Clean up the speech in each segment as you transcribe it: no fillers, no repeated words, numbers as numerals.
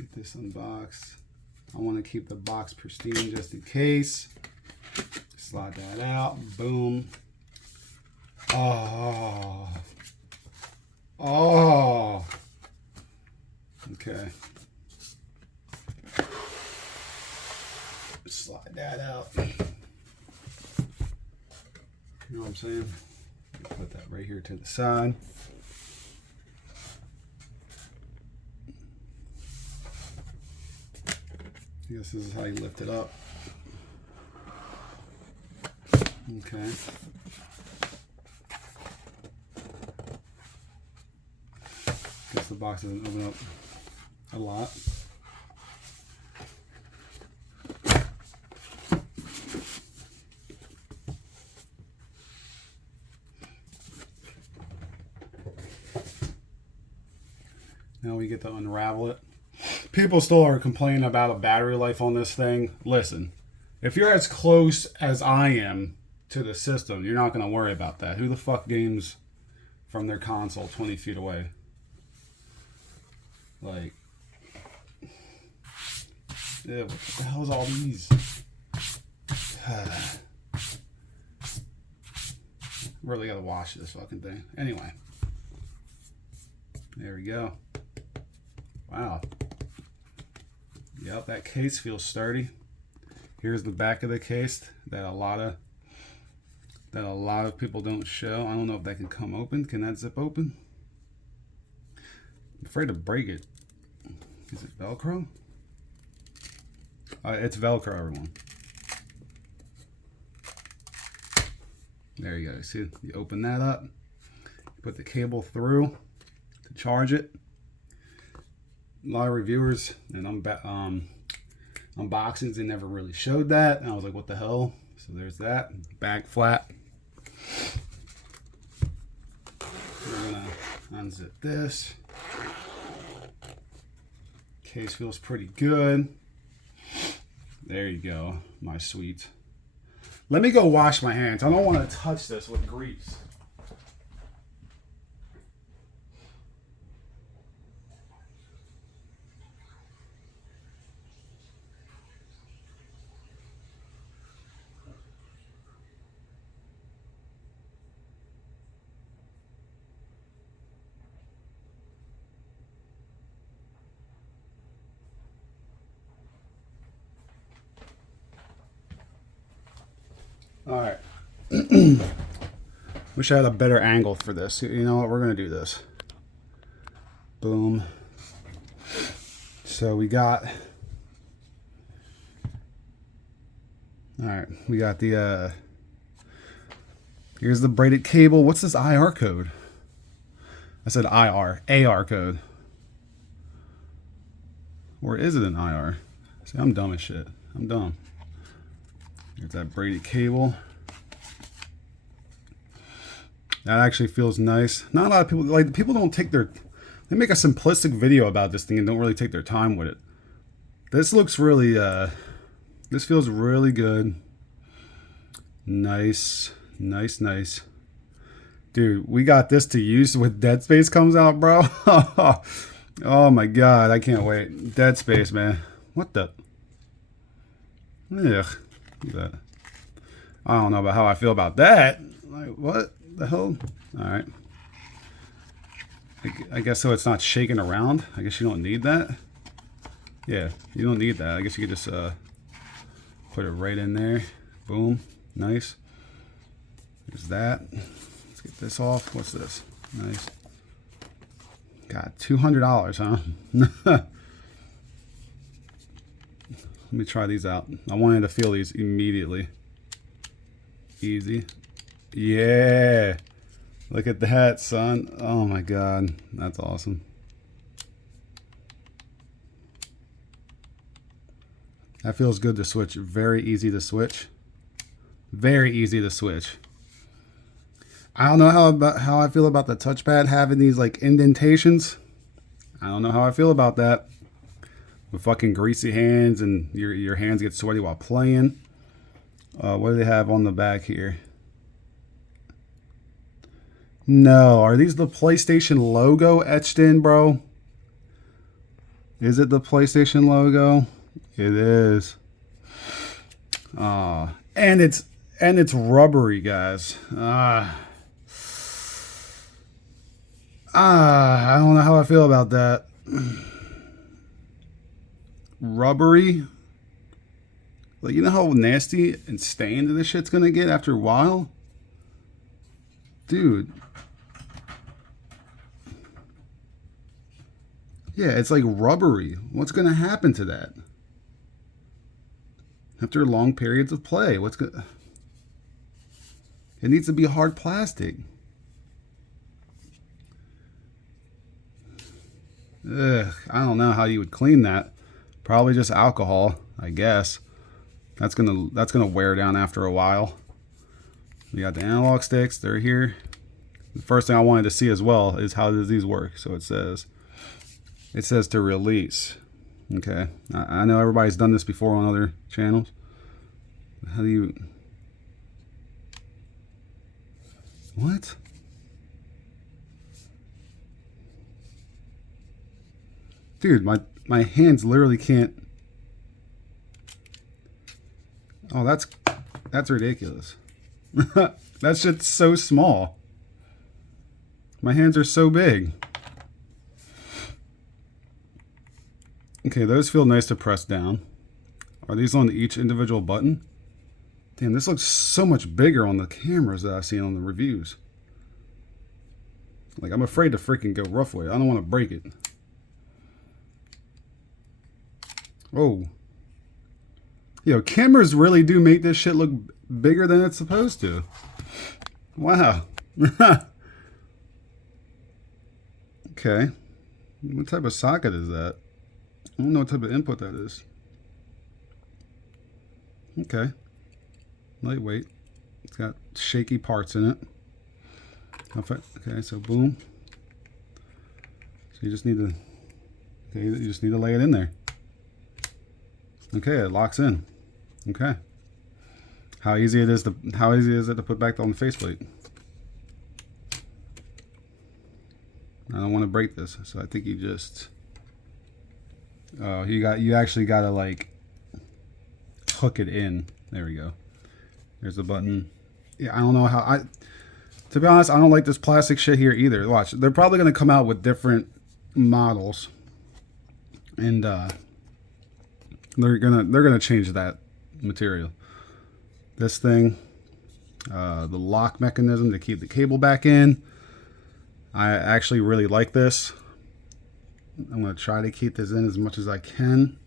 Get this unboxed. I want to keep the box pristine just in case. Slide that out. Boom. Oh. Oh. Okay. Slide that out. You know what I'm saying? Put that right here to the side. I guess this is how you lift it up. Okay. Guess the box doesn't open up a lot. Now we get to unravel it. People still are complaining about a battery life on this thing. Listen, if you're as close as I am to the system, you're not going to worry about that. Who the fuck games from their console 20 feet away? Like, yeah, what the hell is all these? Really got to wash this fucking thing. Anyway, there we go. Wow. Yep, that case feels sturdy. Here's the back of the case that a lot of people don't show. I don't know if that can come open. Can that zip open? I'm afraid to break it. Is it Velcro? It's Velcro, everyone. There you go. See, you open that up. You put the cable through to charge it. A lot of reviewers and unboxings, they never really showed that. And I was like, what the hell? So there's that. Back flat. We're gonna unzip this. Case feels pretty good. There you go, my sweet. Let me go wash my hands. I don't want to touch this with grease. All right. Wish I had a better angle for this. You know what? We're going to do this. Boom. So we got... All right. We got the... Here's the braided cable. What's this IR code? I said IR. AR code. Or is it an IR? See, I'm dumb as shit. I'm dumb. There's that braided cable. That actually feels nice. Not a lot of people, like, people don't take their, they make a simplistic video about this thing and don't really take their time with it. This looks really, this feels really good. Nice, nice, nice. Dude, we got this to use with Dead Space comes out, bro. Oh my God, I can't wait. Dead Space, man. What the? Ugh. Look at that. I don't know about how I feel about that. Like, what the hell? All right. I guess so it's not shaking around. I guess you don't need that. Yeah, you don't need that. I guess you could just put it right in there. Boom. Nice. There's that. Let's get this off. What's this? Nice. God, $200, huh? Let me try these out. I wanted to feel these immediately. Easy. Yeah. Look at that, son. Oh my God. That's awesome. That feels good to switch. Very easy to switch. Very easy to switch. I don't know how I feel about the touchpad having these like indentations. I don't know how I feel about that. With fucking greasy hands and your hands get sweaty while playing. What do they have on the back here? No, are these the PlayStation logo etched in, bro? Is it the PlayStation logo? It is. And it's rubbery, guys. I don't know how I feel about that. Rubbery. Like, you know how nasty and stained this shit's gonna get after a while? Dude. Yeah, it's like rubbery. What's gonna happen to that? After long periods of play, what's gonna... It needs to be hard plastic. Ugh, I don't know how you would clean that. Probably just alcohol, I guess. That's gonna wear down after a while. We got the analog sticks, they're here. The first thing I wanted to see as well is how does these work. So it says to release. Okay, I know everybody's done this before on other channels. How do you... What? Dude, my hands literally can't... Oh, that's ridiculous. That shit's so small. My hands are so big. Okay, those feel nice to press down. Are these on each individual button? Damn, this looks so much bigger on the cameras that I've seen on the reviews. Like, I'm afraid to freaking go rough with it. I don't want to break it. Oh. Yo, cameras really do make this shit look bigger than it's supposed to. Wow. Okay. What type of socket is that? I don't know what type of input that is. Okay. Lightweight. It's got shaky parts in it. Okay, so boom. So you just need to... Okay, you just need to lay it in there. Okay, it locks in. Okay. How easy is it to put back on the faceplate? I don't want to break this, so I think you just... Oh, you actually gotta like hook it in. There we go. There's the button. Yeah, I don't know how to be honest, I don't like this plastic shit here either. Watch, they're probably gonna come out with different models, and they're gonna change that material. This thing, the lock mechanism to keep the cable back in. I actually really like this. I'm going to try to keep this in as much as I can.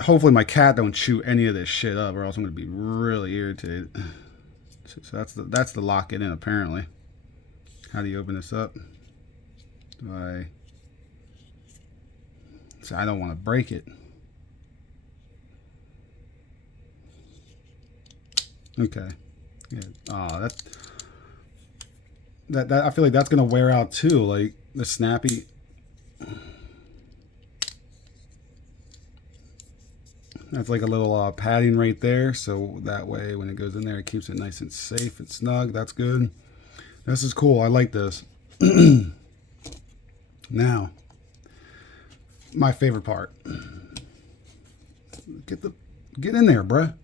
Hopefully my cat don't chew any of this shit up, or else I'm going to be really irritated. So that's the lock it in, apparently. How do you open this up? So I don't want to break it. Okay. Yeah. Oh, that I feel like that's going to wear out too. Like the snappy. That's like a little padding right there, so that way when it goes in there, it keeps it nice and safe and snug. That's good. This is cool. I like this. Now, my favorite part. Get in there, bruh.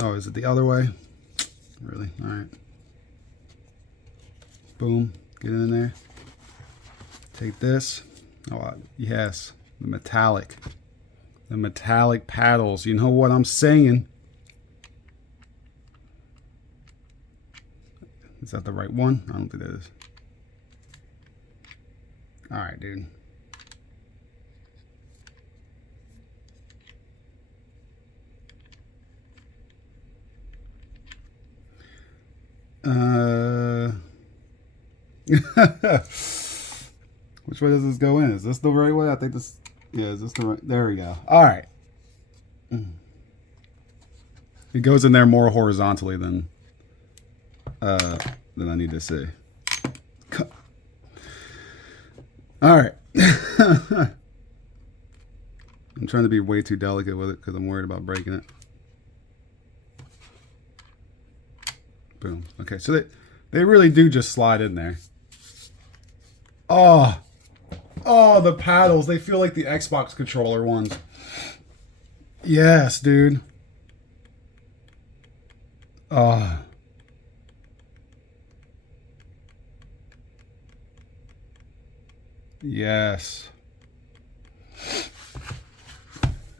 Oh, is it the other way? Really? All right. Boom. Get in there. Take this. Oh, yes. The metallic paddles. You know what I'm saying? Is that the right one? I don't think that is. All right, dude. Which way does this go in? Is this the right way? I think this... Yeah, is this the right... There we go. All right. It goes in there more horizontally than I need to see. All right. I'm trying to be way too delicate with it because I'm worried about breaking it. Boom. Okay, so they really do just slide in there. Oh, oh, the paddles. They feel like the Xbox controller ones. Yes, dude. Oh. Yes.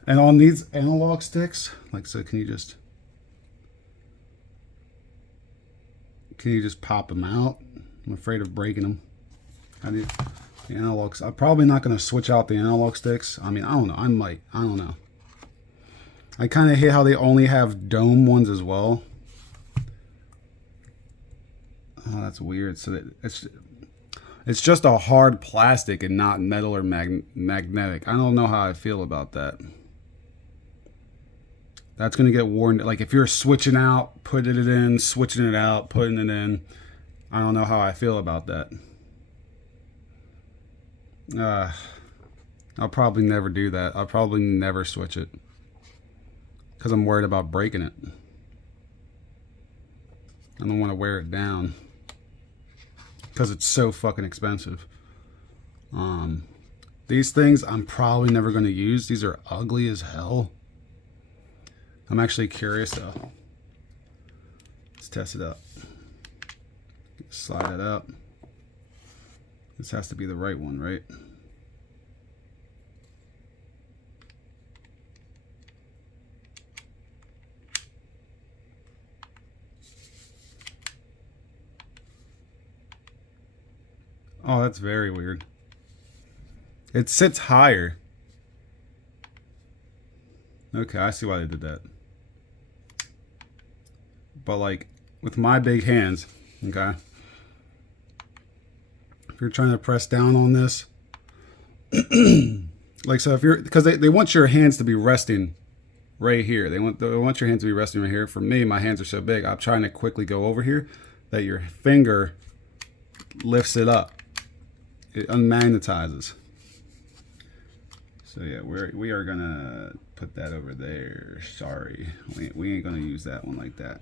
And on these analog sticks, like so, can you just pop them out? I'm afraid of breaking them. How do you, the analogs? I'm probably not going to switch out the analog sticks. I mean, I don't know. I might. I don't know. I kind of hate how they only have dome ones as well. Oh, that's weird. So it's just a hard plastic and not metal or magnetic. I don't know how I feel about that. That's going to get worn. Like if you're switching out, putting it in, switching it out, putting it in. I don't know how I feel about that. I'll probably never do that. I'll probably never switch it. Because I'm worried about breaking it. I don't want to wear it down. Because it's so fucking expensive. These things I'm probably never going to use. These are ugly as hell. I'm actually curious though. Let's test it out. Slide it up. This has to be the right one, right? Oh, that's very weird. It sits higher. Okay, I see why they did that. But like with my big hands, okay, if you're trying to press down on this, like so if you're, because they want your hands to be resting right here. They want your hands to be resting right here. For me, my hands are so big, I'm trying to quickly go over here that your finger lifts it up. It unmagnetizes. So yeah, we are gonna put that over there. Sorry, we ain't gonna use that one like that.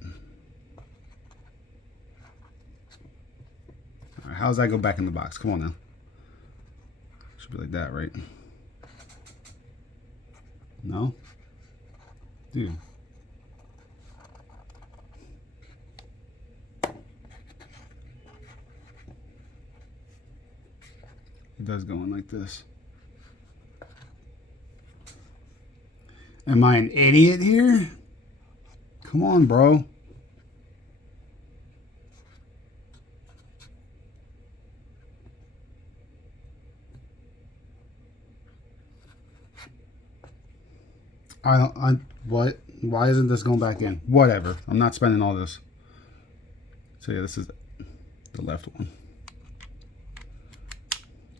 All right, how does that go back in the box? Come on now. Should be like that, right? No, dude. It does go in like this. Am I an idiot here? Come on, bro. What? Why isn't this going back in? Whatever. I'm not spending all this. So yeah, this is the left one.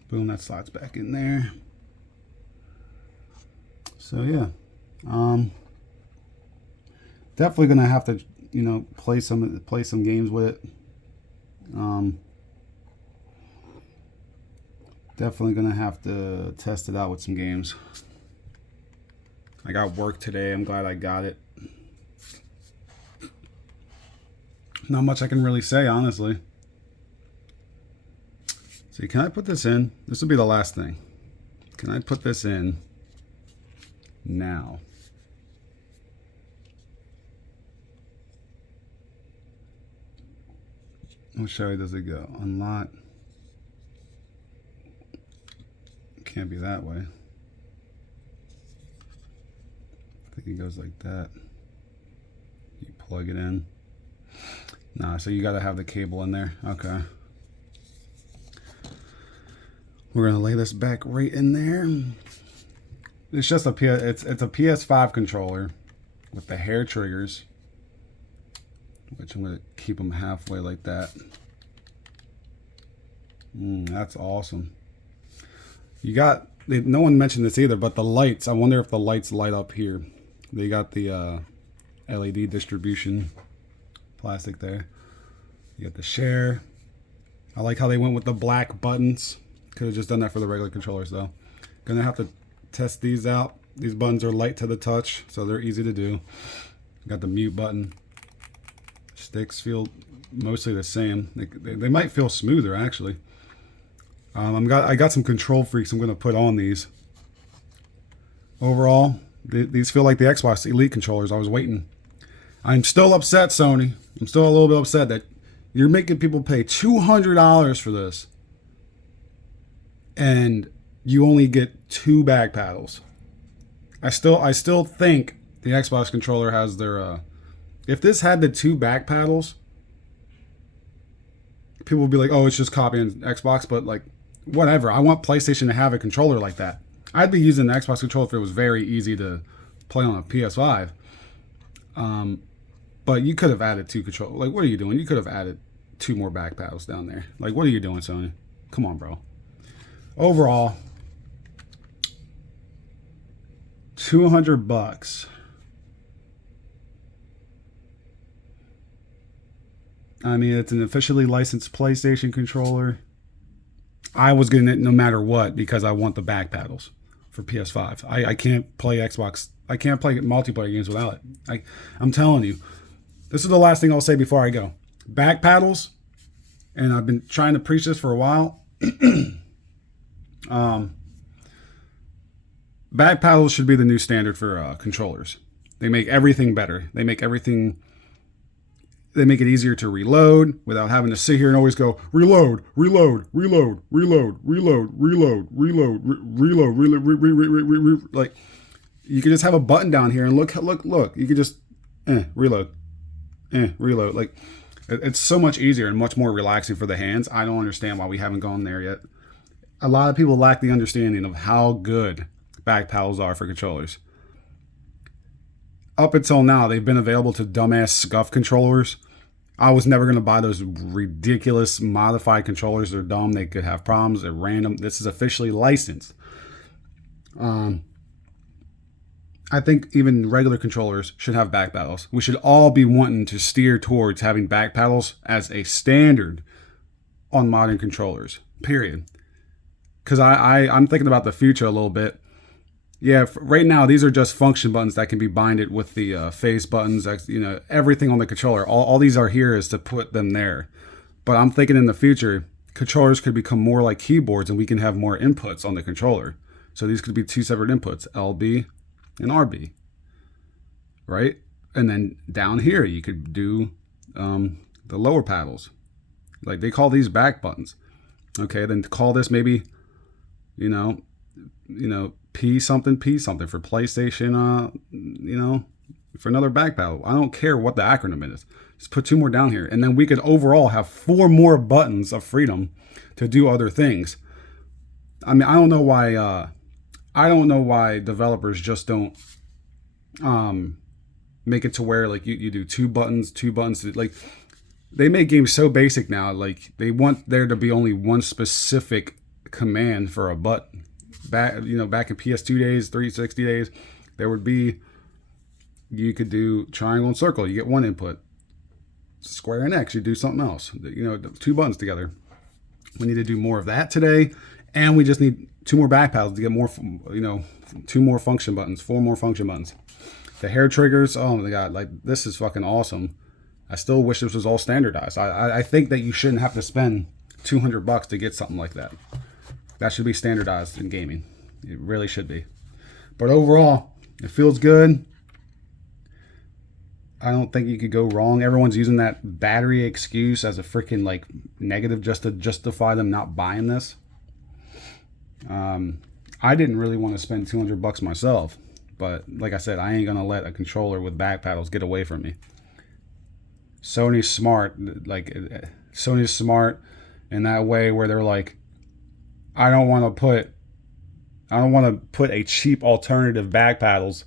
Boom, that slots back in there. So yeah. Definitely gonna have to, you know, play some games with it. Definitely gonna have to test it out with some games. I got work today. I'm glad I got it. Not much I can really say, honestly. See, can I put this in? This will be the last thing. Can I put this in now? Which way does it go? Unlock. Can't be that way. I think it goes like that. You plug it in. Nah, so you gotta have the cable in there. Okay. We're gonna lay this back right in there. It's just it's a PS5 controller with the hair triggers, which I'm gonna keep them halfway like that. That's awesome. You got, no one mentioned this either, but the lights, I wonder if the lights light up here. They got the LED distribution plastic there. You got the share. I like how they went with the black buttons. Could have just done that for the regular controllers though. Gonna have to test these out. These buttons are light to the touch, so they're easy to do. Got the mute button. Sticks feel mostly the same. They might feel smoother actually. I got some control freaks I'm going to put on these. Overall, these feel like the Xbox Elite controllers. I was waiting. I'm still upset, Sony. I'm still a little bit upset that you're making people pay $200 for this, and you only get 2 back paddles. I still think the Xbox controller has their. If this had the 2 back paddles, people would be like, "Oh, it's just copying Xbox," but like, whatever. I want PlayStation to have a controller like that. I'd be using the Xbox controller if it was very easy to play on a PS5. But you could have added 2 controllers. Like, what are you doing? You could have added 2 more back paddles down there. Like, what are you doing, Sony? Come on, bro. Overall, $200. I mean, it's an officially licensed PlayStation controller. I was getting it no matter what because I want the back paddles for PS5. I can't play Xbox. I can't play multiplayer games without it. I'm telling you, this is the last thing I'll say before I go. Back paddles, and I've been trying to preach this for a while. Back paddles should be the new standard for controllers. They make everything better. They make it easier to reload without having to sit here and always go reload, reload, reload, reload, reload, reload, reload, reload. Like, you can just have a button down here and look. You can just reload, reload. Like, it's so much easier and much more relaxing for the hands. I don't understand why we haven't gone there yet. A lot of people lack the understanding of how good back paddles are for controllers. Up until now, they've been available to dumbass scuff controllers. I was never going to buy those ridiculous modified controllers. They're dumb. They could have problems. They're random. This is officially licensed. I think even regular controllers should have back paddles. We should all be wanting to steer towards having back paddles as a standard on modern controllers, period. Because I'm thinking about the future a little bit. Yeah, right now these are just function buttons that can be binded with the face buttons. Everything on the controller. All these are here is to put them there. But I'm thinking in the future, controllers could become more like keyboards, and we can have more inputs on the controller. So these could be 2 separate inputs, LB and RB, right? And then down here you could do the lower paddles, like they call these back buttons. Okay, then call this maybe, P something for PlayStation, for another back paddle. I don't care what the acronym is. Just put 2 more down here. And then we could overall have 4 more buttons of freedom to do other things. I mean, I don't know why developers just don't make it to where like you do 2 buttons. Like, they make games so basic now. Like, they want there to be only one specific command for a button. Back in PS2 days, 360 days, there would be, you could do triangle and circle. You get 1 input. Square and X, you do something else. 2 buttons together. We need to do more of that today, and we just need 2 more back paddles to get more. 2 more function buttons, 4 more function buttons. The hair triggers. Oh my god, like, this is fucking awesome. I still wish this was all standardized. I think that you shouldn't have to spend $200 to get something like that. That should be standardized in gaming. It really should be. But overall, it feels good. I don't think you could go wrong. Everyone's using that battery excuse as a freaking like negative just to justify them not buying this. I didn't really want to spend $200 myself, but like I said, I ain't gonna let a controller with back paddles get away from me. Sony's smart in that way where they're like, I don't want to put a cheap alternative back paddles.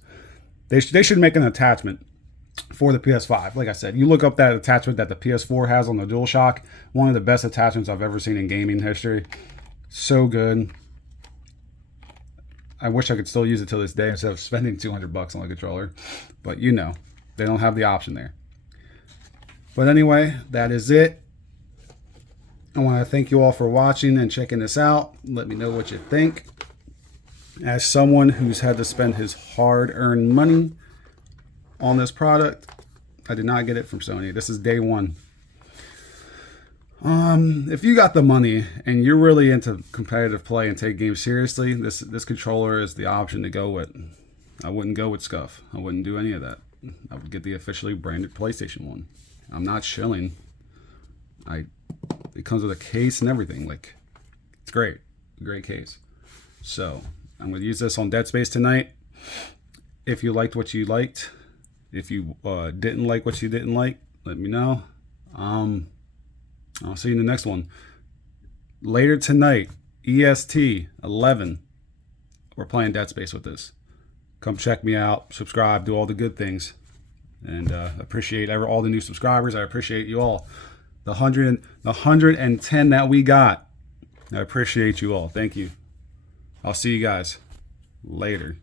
They should make an attachment for the PS5. Like I said, you look up that attachment that the PS4 has on the DualShock. One of the best attachments I've ever seen in gaming history. So good. I wish I could still use it till this day instead of spending $200 on a controller. But they don't have the option there. But anyway, that is it. I want to thank you all for watching and checking this out. Let me know what you think. As someone who's had to spend his hard-earned money on this product, I did not get it from Sony. This is day 1. If you got the money and you're really into competitive play and take games seriously, this controller is the option to go with. I wouldn't go with Scuff. I wouldn't do any of that. I would get the officially branded PlayStation one. I'm not shilling. It comes with a case and everything. Like, it's great. Great case. So I'm going to use this on Dead Space tonight. If you liked what you liked, if you didn't like what you didn't like, let me know. I'll see you in the next one. Later tonight, EST 11, we're playing Dead Space with this. Come check me out, subscribe, do all the good things. And appreciate all the new subscribers. I appreciate you all. The 110 that we got. I appreciate you all. Thank you. I'll see you guys later.